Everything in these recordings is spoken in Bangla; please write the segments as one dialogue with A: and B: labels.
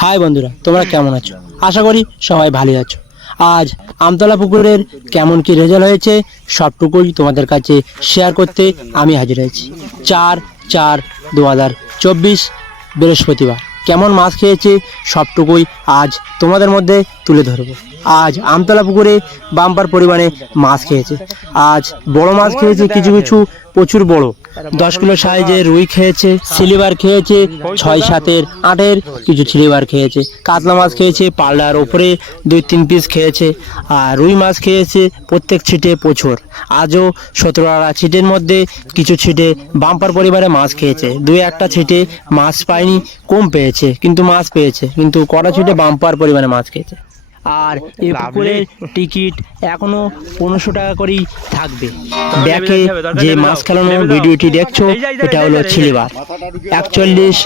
A: হাই বন্ধুরা তোমরা কেমন আছো? আশা করি সবাই ভালো আছো। আজ আমতলা পুকুরের কেমন কি রেজাল্ট হয়েছে সবটুকুই তোমাদের কাছে শেয়ার করতে আমি হাজির হয়েছি। চার চার দু হাজার চব্বিশ বৃহস্পতিবার। কেমন মাছ খেয়েছে সবটুকুই আজ তোমাদের মধ্যে তুলে ধরবো। আজ আমতলা পুকুরে বাম্পার পরিমাণে মাছ খেয়েছে। আজ বড় মাছ খেয়েছে, কিছু কিছু প্রচুর বড়। দশ কিলো সাইজে রুই খেয়েছে, সিলিভার খেয়েছে, ছয় সাতের আটের কিছু সিলিভার খেয়েছে। কাতলা মাছ খেয়েছে পাল্লার ওপরে দুই তিন পিস খেয়েছে, আর রুই মাছ খেয়েছে প্রত্যেক ছিটে প্রচুর। আজও সতেরো আড়া ছিটের মধ্যে কিছু ছিটে বাম্পার পরিবারে মাছ খেয়েছে। দুই একটা ছিটে মাছ পায়নি, কম পেয়েছে, কিন্তু মাছ পেয়েছে, কিন্তু কটা ছিটে বাম্পার পরিমাণে মাছ খেয়েছে। আর এই পুকুরের টিকিট এখনও পনেরোশো টাকা করেই থাকবে। দেখে যে মাছ খেলানো ভিডিওটি দেখছ এটা হলো ছিলিবার। একচল্লিশ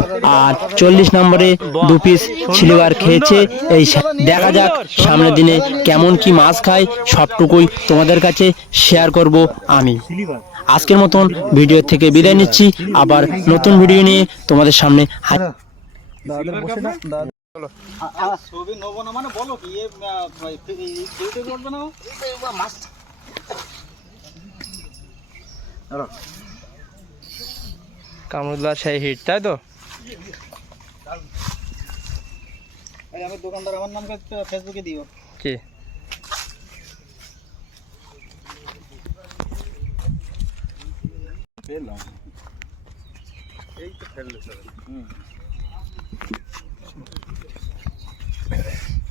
A: আর চল্লিশ নম্বরে দু পিস ছিলিবার খেয়েছে এই দেখা যাক সামনের দিনে কেমন কি মাছ খায় সবটুকুই তোমাদের কাছে শেয়ার করব আমি। আজকের মতন ভিডিও থেকে বিদায় নিচ্ছি আবার নতুন ভিডিও নিয়ে তোমাদের সামনে
B: ছবি নেব না মানে বলো কি? না মাছ
C: কামরুল্লাহ সেই হিট তাই তো?
B: এই আমি দোকানদার আমার নামকে ফেসবুকে দিও।
C: কি?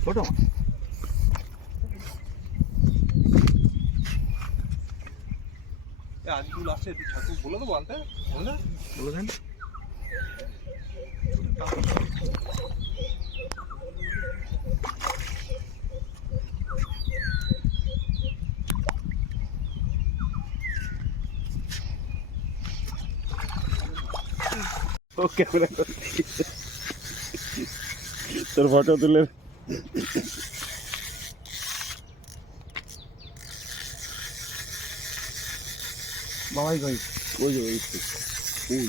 B: ছোট আজগুলো আছে একটু ছাতু বলে দেবো আনতে। বলে? বলে দেন। ওকে তোর ফটো তুলে বাবাই কই? ওই যে ওই তো? ওই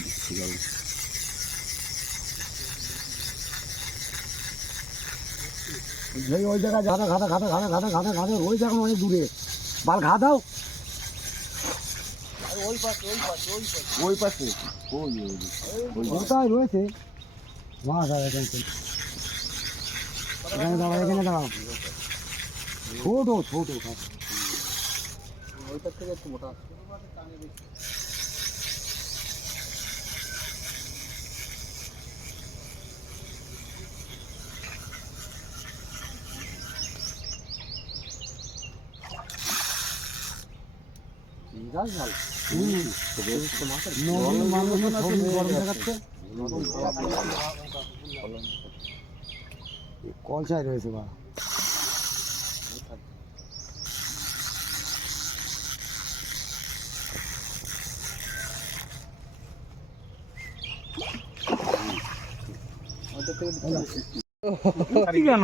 D: এই ওই জায়গায় ঘাটা ঘাটা ঘাটা ঘাটা ঘাটা ঘাটা ঘাটা ওই জায়গা অনেক দূরে। বাল ঘা দাও।
B: ওই পাশে ওই যে ওই যে
D: কোথায় রয়েছে? মাছ আর এখানে চল। এখানে দাঁড়াও এখানে দাঁড়াও ছোট ছোট ঘাট।
B: ওইটার থেকে একটু মোটা
D: গাছ ভালো নদীর মানুষের ছবি গরম দেখাচ্ছে কলসায় রয়েছে বা
B: কেন?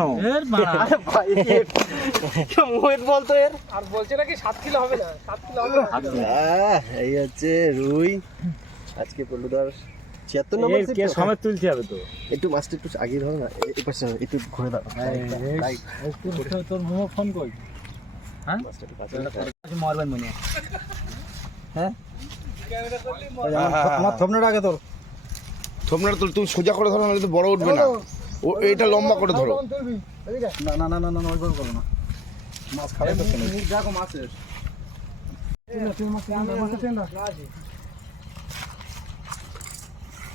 C: মোহিত বলতো এর? আর বলছে নাকি সাত কিলো হবে না? সাত কিলো হবে
B: এই হচ্ছে রুই। আজকে পল্লুদার ছিয়াত্তর নম্বর কে সমেত তুলতে হবে তো। একটু মাছটা একটু আগে ধরো না এই পাশে একটু ঘুরে দাও।
D: তোর মোমো ফোন কই। মারবেন মনে হ্যাঁ। আমার আগে তোর
E: থোপনাটা তুল তুমি সোজা করে ধরো নাহলে তো বড় উঠবে না। ও এটা লম্বা করে ধরো।
D: না না না না না ওইভাবে করো না। মাছ খাবে তো দেখো মাছের।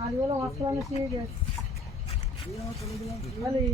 C: আলু হলো
D: মাছ কলামে শিখে গেছে ভালোই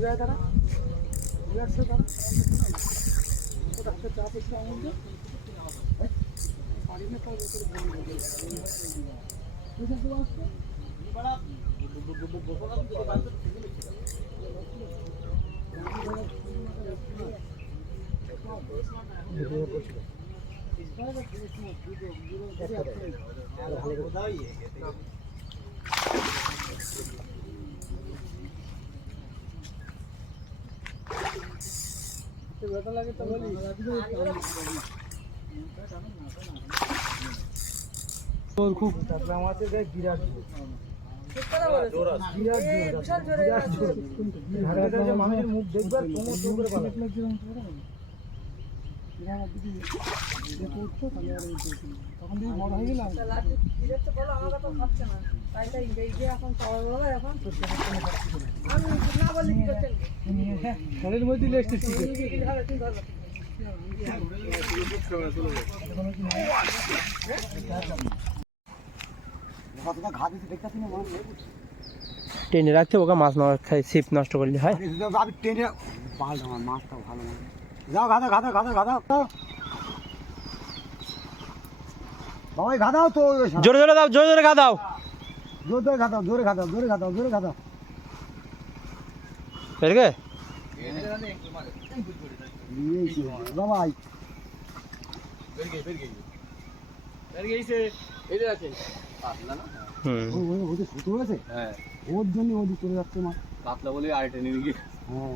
F: মানুষের মুখ দেখবে আর কোমর চোখ করে ফলের মধ্যে লেস্ট ঘা দিতে দেখতেছি
C: টেনে রাখতে ওকে মাছ না খাই ছিপ নষ্ট করলে হয়।
F: টেনে মাছটা ভালো মাছ। যাও গাদা গাদা গাদা গাদা বাবাই গাদাও তো
C: জোরে জোরে দাও জোরে জোরে গা দাও
F: জোরে জোরে গাদাও জোরে গাদাও জোরে গাদাও জোরে গাদাও
C: বেরগে
F: বাবাই।
G: হ্যাঁ।
F: ওর জন্য ওদিক চলে যাচ্ছে মাছ
G: পাতলা বলে আর টেনে নিয়ে
F: হ্যাঁ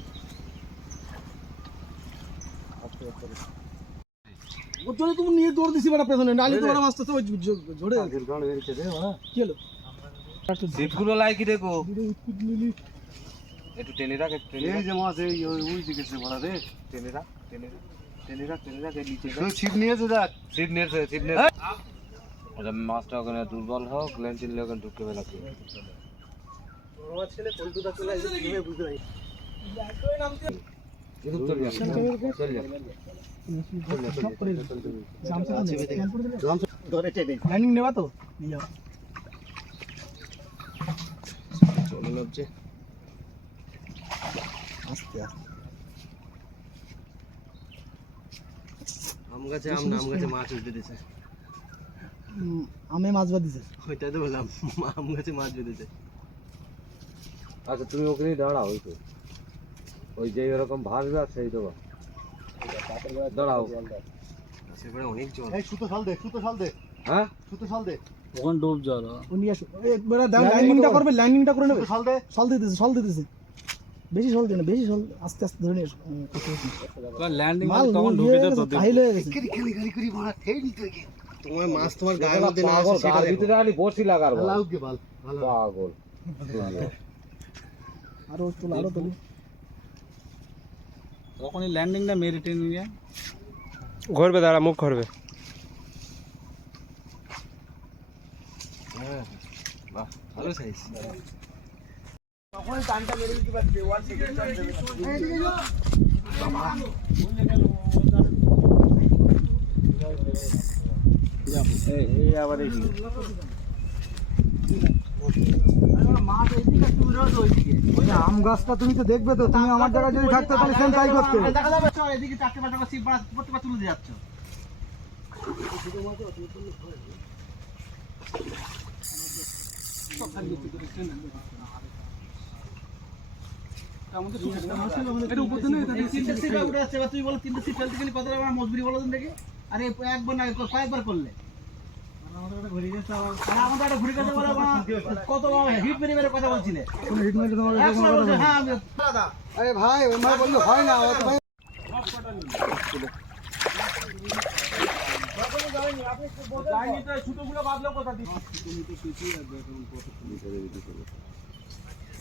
F: ওর জন্য তুমি নিয়ে দৌড় দিছি বেটা পেছনে নালি তো বড় মাছটা তো ঝরে কি হলো?
G: সিটগুলো লাই দেখো? একটু টেনে রাখ একটু টেনে রাখ।
F: যে মাছ এই ওই দিকে সে বড় রে
G: টেনে রাখ টেনে রাখ টেনে রাখ টেনে রাখ এই নিচে
F: ছিপ নিয়েছে দেখ।
G: সিট নিয়েছে সিট নিয়েছে। ওটা মাছটা ওখানে দুর্বল হোক লেন চিনলে ওখানে ঢুকে বেলা
F: আমার ছেলে কলকাতা চলে আসছে কীভাবে বুঝতে পারি?
G: আম আম নাম গাছে মাছ উঠে দিয়েছে
F: উম, আমে মাছ বাদ দিছে
G: ওইটাই তো বললাম আম গাছে মাছ বেঁধেছে আচ্ছা তুমি ওখানেই দাঁড়াও ওই তো। ওই যে এরকম ভাসবে আর সেই দেবো দাঁড়াও। সেখানে অনেক জল।
F: এই সুতো শাল দে সুতো শাল দে।
G: হ্যাঁ?
F: সুতো শাল দে।
G: ওখানে ডুব জল
F: ও। নিয়ে আসো একবার দাও লাইনিংটা করবে লাইনিংটা করে নেবে। শাল দে। শাল শাল বেশি শাল দেন বেশি শাল আস্তে আস্তে ধরে নিয়ে?
G: ল্যান্ডিং
F: মাল তখন ঢুকে গেছে কাহিল গেছে।
G: তোমার মাছ তোমার গায়ের মধ্যে না আসে সেটা ভিতরে আলি বসি লাগার
F: লাউ
G: পাগল।
F: আরও তোলা আরও তোলি
H: তখনই ল্যান্ডিংটা মেরে টেনে নিয়ে
C: ঘুরবে দাঁড়া মুখ ঘুরবে।
G: বাহ ভালো সাইজ এই আবার এই
F: যে আম গাছটা তুমি তো দেখবে তো, তুমি আমার জায়গায় যদি থাকতে সেম তাই করতে।
I: মজবুরি আরে একবার না, কয়েকবার করলে। আরে আমাদের একটা ঘুরে গেছে বলে কত হিট মেরে মেরে কথা বলছিলে। হিট মেরে তোমার হ্যাঁ ভাই বললে হয় না ভাই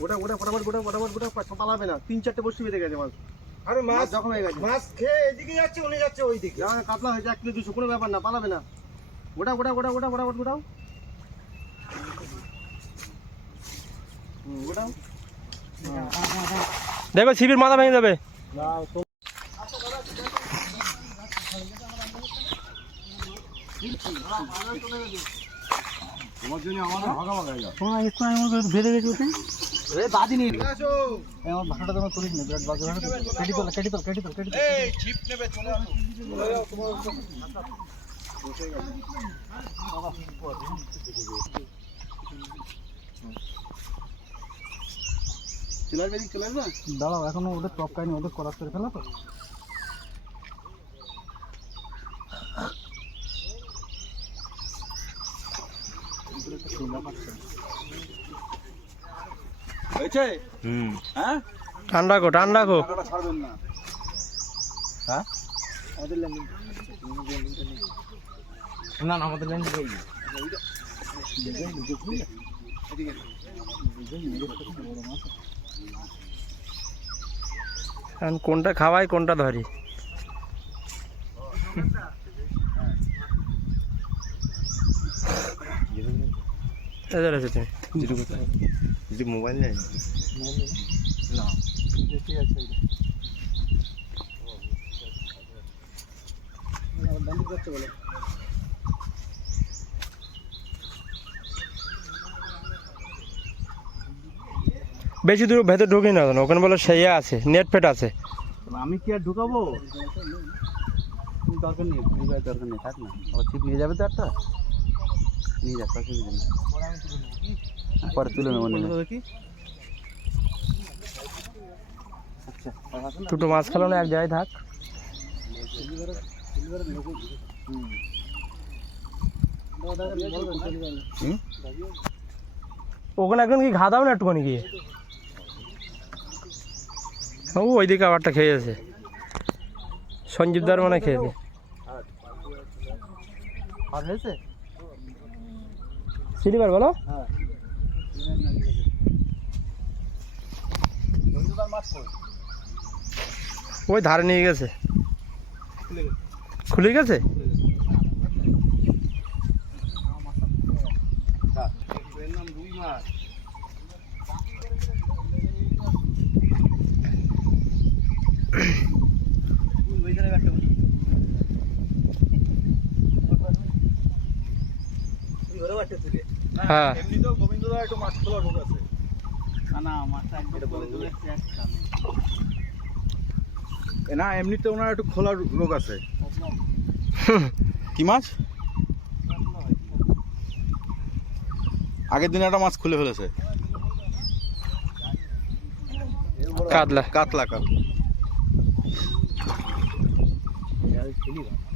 I: ওটা ওটা ফটাফট গোটা ফটাফট গোটা পালাবে না। তিন চারটে বস্তু বেঁধে গেছে মাছ। আরে মাছ যখন হয়ে গেছে। মাছ খেয়ে এদিকে যাচ্ছে উনি যাচ্ছে ওই দিকে কাতলা হয়েছে এক কিলো দুশো কোনো ব্যাপার না পালাবে না। ওটা ওটা ওটা ওটা গোটাও হুম, গোটাও
C: দেখো ছিপির মাথা ভেঙে যাবে।
I: রে বাদি নি। আমার ভাষাটা তোমার করিস না বিরাট বাজে ভাষা। কেটে তোল কেটে তোল কেটে তোল কেটে তোল দাঁড়াও এখনও ওদের টপ কাহিনী ওদের করার করে ফেলা তো?
C: ঠান্ডা কো ঠান্ডা কো
G: না না আমাদের ল্যান্ড থেকে
C: এখন কোনটা খাওয়াই কোনটা ধরি?
B: যদি মোবাইল নেই?
C: বেশি দূর ভেতর ঢুকি না ওখানে বলে সেই আছে নেট ফেট আছে।
I: আমি কি আর ঢুকাবো? দরকার নেই দরকার নেই থাক না। আবার ছিপ নিয়ে যাবে তো একটা? নিয়ে যাক অসুবিধা নেই। পরে তুলে নেব
C: দুটো মাছ খেলো না এক জায়গায় থাক। ওখানে এখন কি ঘা দাও না একটুখানি গিয়ে? ও ওইদিকে আবারটা খেয়েছে সঞ্জীব দার মানে খেয়েছে।
I: আর হয়েছে?
C: বলো। ওই ধারে নিয়ে গেছে। খুলে গেছে? হ্যাঁ।
I: না বলে চলে এসছে
B: না এমনিতে ওনার একটু খোলার রোগ আছে। কি মাছ? আগের দিন একটা মাছ খুলে ফেলেছে।
C: কাতলা।
B: কাতলা কাতলা। 可以的。